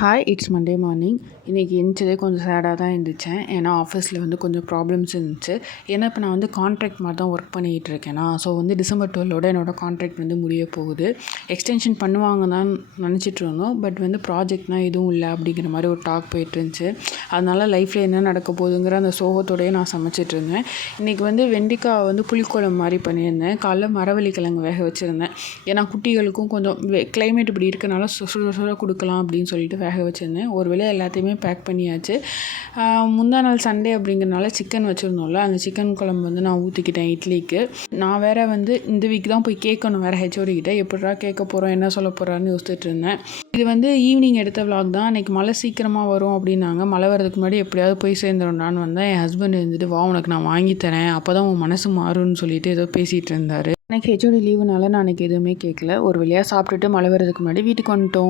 Hi, it's Monday morning. இன்றைக்கி எந்திரிச்சதே கொஞ்சம் சேடாக தான் இருந்துச்சேன். ஏன்னா ஆஃபீஸில் வந்து கொஞ்சம் ப்ராப்ளம்ஸ் இருந்துச்சு. ஏன்னா இப்போ நான் வந்து கான்ட்ராக்ட் மாதிரி தான் ஒர்க் பண்ணிகிட்டு இருக்கேனா. ஸோ வந்து டிசம்பர் 12ஓட என்னோடய கான்ட்ராக்ட் வந்து முடிய போகுது. எக்ஸ்டென்ஷன் பண்ணுவாங்க தான் நினச்சிட்டு இருந்தோம். பட் வந்து ப்ராஜெக்ட்னால் எதுவும் இல்லை அப்படிங்கிற மாதிரி ஒரு டாக் போயிட்டு இருந்துச்சு. அதனால் லைஃப்பில் என்ன நடக்க போகுதுங்கிற அந்த சோகத்தோடையே நான் சமைச்சிட்டு இருந்தேன். இன்றைக்கி வந்து வெண்டைக்காய் வந்து புளிக்குழம்பு மாதிரி பண்ணியிருந்தேன். காலைல மரவள்ளி கிழங்கு வேக வச்சுருந்தேன். ஏன்னா குட்டிகளுக்கும் கொஞ்சம் கிளைமேட் இப்படி இருக்கனால சுட சுட கொடுக்கலாம் அப்படின்னு சொல்லிட்டு வேக வச்சுருந்தேன். ஒரு வேளை எல்லாத்தையுமே பேக் பண்ணியாச்சு. முந்தா நாள் சண்டே அப்படிங்கிறனால சிக்கன் வச்சுருந்தோம்ல, அந்த சிக்கன் குழம்பு வந்து நான் ஊற்றிக்கிட்டேன் இட்லிக்கு. நான் வேறு வந்து இந்த வீக் தான் போய் கேட்கணும் வேறு ஹெச்ஓடிக்கிட்ட. எப்படிடா கேட்க போகிறோம், என்ன சொல்ல போகிறான்னு யோசிச்சுட்டு இருந்தேன். இது வந்து ஈவினிங் எடுத்த விலாக் தான். அன்றைக்கி மழை சீக்கிரமாக வரும் அப்படின்னாங்க. மழை வரதுக்கு முன்னாடி எப்படியாவது போய் சேர்ந்துடணும்னு வந்தேன். என் ஹஸ்பண்ட் இருந்துட்டு வா உனக்கு நான் வாங்கி தரேன், அப்போ தான் உன் மனசு மாறும்னு சொல்லிட்டு ஏதோ பேசிகிட்டு இருந்தார். எனக்கு ஹெச்ஓடி லீவுனால நான் அன்றைக்கி எதுவுமே கேட்கல. ஒரு வழியாக சாப்பிட்டுட்டு மழை வரதுக்கு முன்னாடி வீட்டுக்கு வந்துட்டோம்.